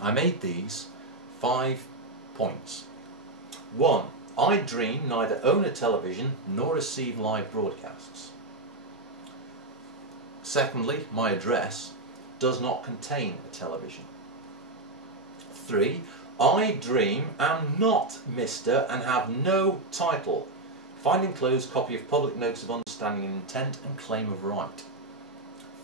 I made these 5 points. 1. I dream neither own a television nor receive live broadcasts. Secondly, my address does not contain a television. 3. I dream am not Mr. and have no title. Find enclosed copy of public notice of understanding and intent and claim of right.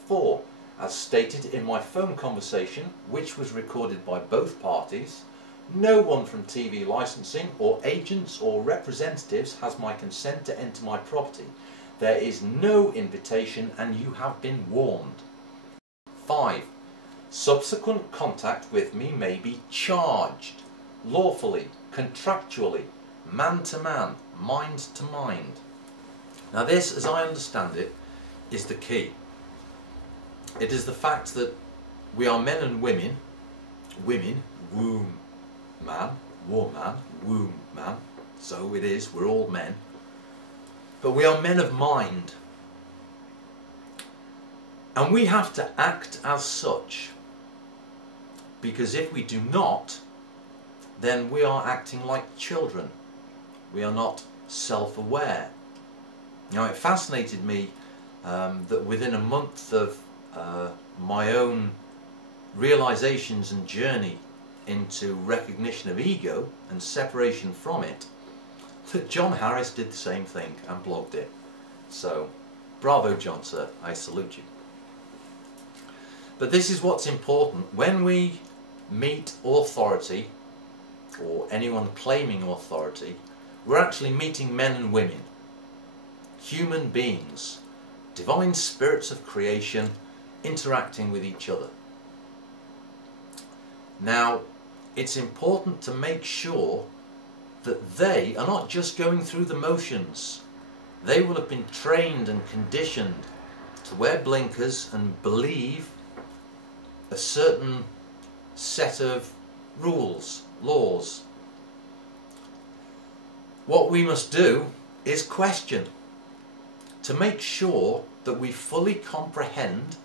4. As stated in my phone conversation, which was recorded by both parties, no one from TV licensing or agents or representatives has my consent to enter my property. There is no invitation and you have been warned. 5. Subsequent contact with me may be charged, lawfully, contractually, man to man, mind to mind. Now this, as I understand it, is the key. It is the fact that we are men and women, womb man, woman, womb man, so it is, we're all men, but we are men of mind, and we have to act as such, because if we do not, then we are acting like children. We are not self-aware. Now it fascinated me that within a month of my own realizations and journey into recognition of ego and separation from it, that John Harris did the same thing and blogged it. So bravo John, sir, I salute you. But this is what's important. When we meet authority, or anyone claiming authority, we're actually meeting men and women, human beings, divine spirits of creation, interacting with each other. Now, it's important to make sure that they are not just going through the motions. They will have been trained and conditioned to wear blinkers and believe a certain set of rules, laws. What we must do is question, to make sure that we fully comprehend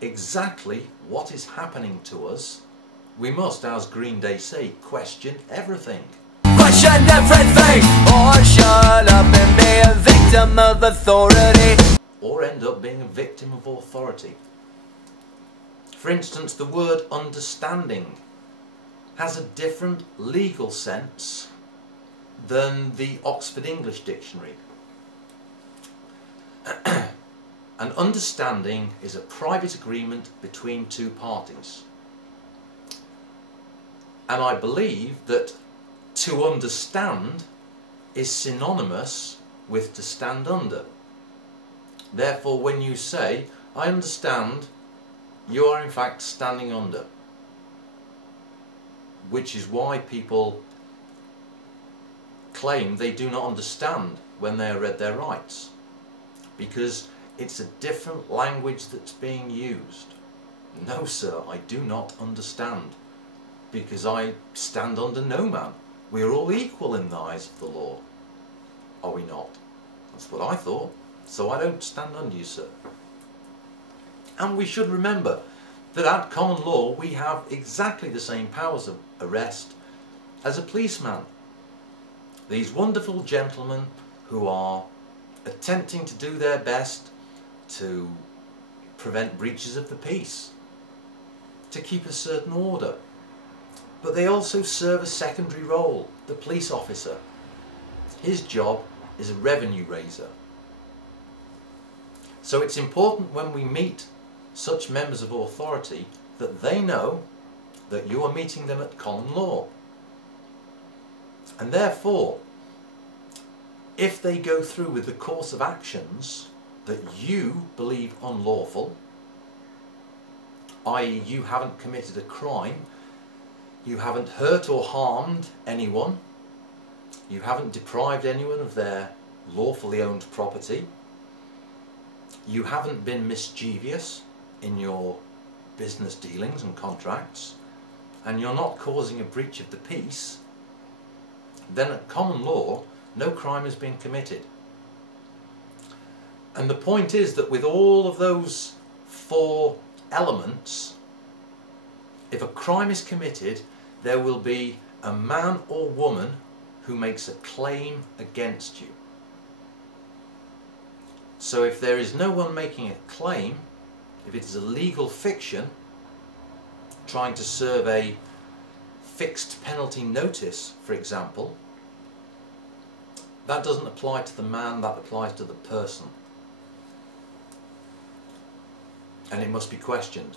exactly what is happening to us. We must, as Green Day say, question everything. Question everything, or shut up and be a victim of authority. Or end up being a victim of authority. For instance, the word understanding has a different legal sense than the Oxford English Dictionary. An understanding is a private agreement between two parties. And I believe that to understand is synonymous with to stand under. Therefore, when you say, I understand, you are in fact standing under. Which is why people claim they do not understand when they are read their rights. Because it's a different language that's being used. No, sir, I do not understand. Because I stand under no man. We are all equal in the eyes of the law. Are we not? That's what I thought. So I don't stand under you, sir. And we should remember that at common law we have exactly the same powers of arrest as a policeman. These wonderful gentlemen who are attempting to do their best to prevent breaches of the peace, to keep a certain order. But they also serve a secondary role, the police officer. His job is a revenue raiser. So it's important when we meet such members of authority that they know that you are meeting them at common law. And therefore, if they go through with the course of actions that you believe unlawful, i.e. you haven't committed a crime, you haven't hurt or harmed anyone, you haven't deprived anyone of their lawfully owned property, you haven't been mischievous in your business dealings and contracts, and you're not causing a breach of the peace, then at common law no crime has been committed. And the point is that with all of those 4 elements, if a crime is committed, there will be a man or woman who makes a claim against you. So if there is no one making a claim, if it is a legal fiction trying to serve a fixed penalty notice, for example, that doesn't apply to the man, that applies to the person. And it must be questioned.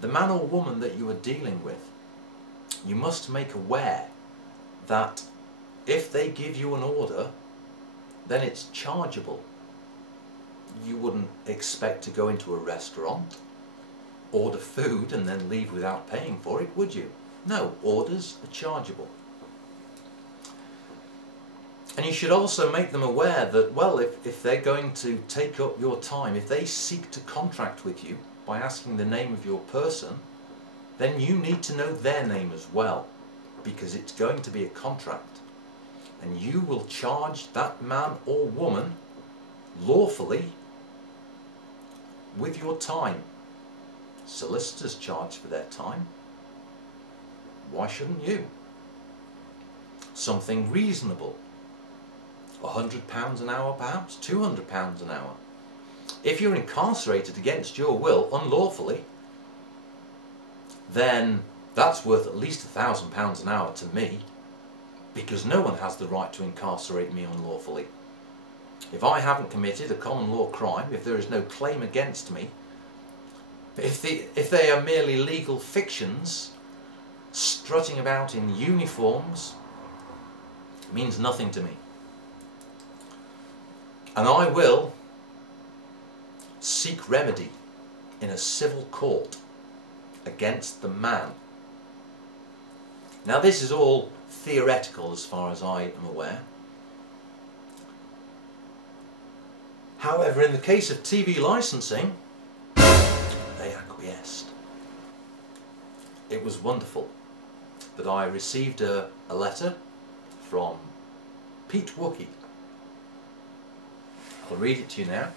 The man or woman that you are dealing with, you must make aware that if they give you an order, then it's chargeable. You wouldn't expect to go into a restaurant, order food and then leave without paying for it, would you? No, orders are chargeable. And you should also make them aware that, well, if they're going to take up your time, if they seek to contract with you by asking the name of your person, then you need to know their name as well, because it's going to be a contract. And you will charge that man or woman lawfully with your time. Solicitors charge for their time. Why shouldn't you? Something reasonable. £100 an hour perhaps, £200 an hour. If you're incarcerated against your will, unlawfully, then that's worth at least £1,000 an hour to me, because no one has the right to incarcerate me unlawfully. If I haven't committed a common law crime, if there is no claim against me, if they are merely legal fictions, strutting about in uniforms, it means nothing to me. And I will seek remedy in a civil court against the man. Now this is all theoretical as far as I am aware. However, in the case of TV licensing, they acquiesced. It was wonderful that I received a letter from Pete Wookie. I'll read it to you now.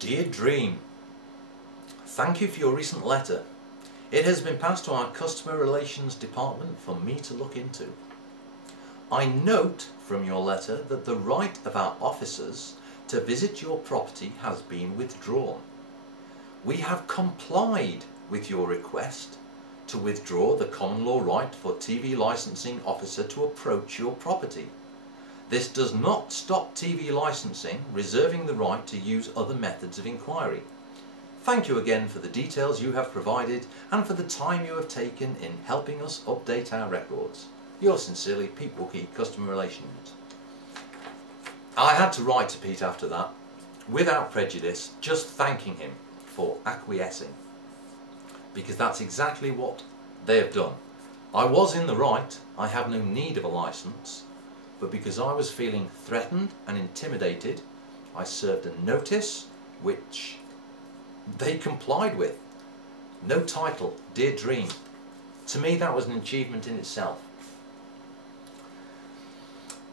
Dear Dream, thank you for your recent letter. It has been passed to our Customer Relations Department for me to look into. I note from your letter that the right of our officers to visit your property has been withdrawn. We have complied with your request to withdraw the common law right for TV licensing officer to approach your property. This does not stop TV licensing reserving the right to use other methods of inquiry. Thank you again for the details you have provided and for the time you have taken in helping us update our records. Yours sincerely, Pete Wookie, Customer Relations. I had to write to Pete after that, without prejudice, just thanking him for acquiescing, because that's exactly what they have done. I was in the right, I have no need of a licence, but because I was feeling threatened and intimidated, I served a notice which they complied with. No title, Dear Dream. To me that was an achievement in itself.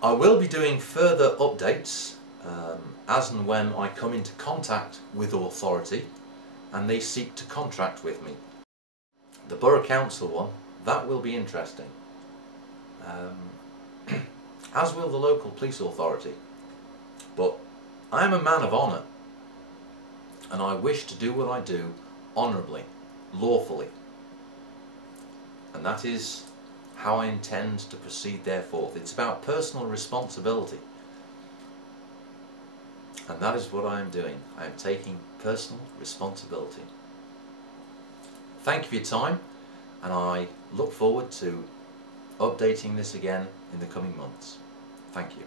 I will be doing further updates as and when I come into contact with authority and they seek to contract with me. The Borough Council one, that will be interesting. As will the local police authority. But I am a man of honour, and I wish to do what I do honourably, lawfully. And that is how I intend to proceed thereforth. It's about personal responsibility. And that is what I am doing. I am taking personal responsibility. Thank you for your time, and I look forward to updating this again in the coming months. Thank you.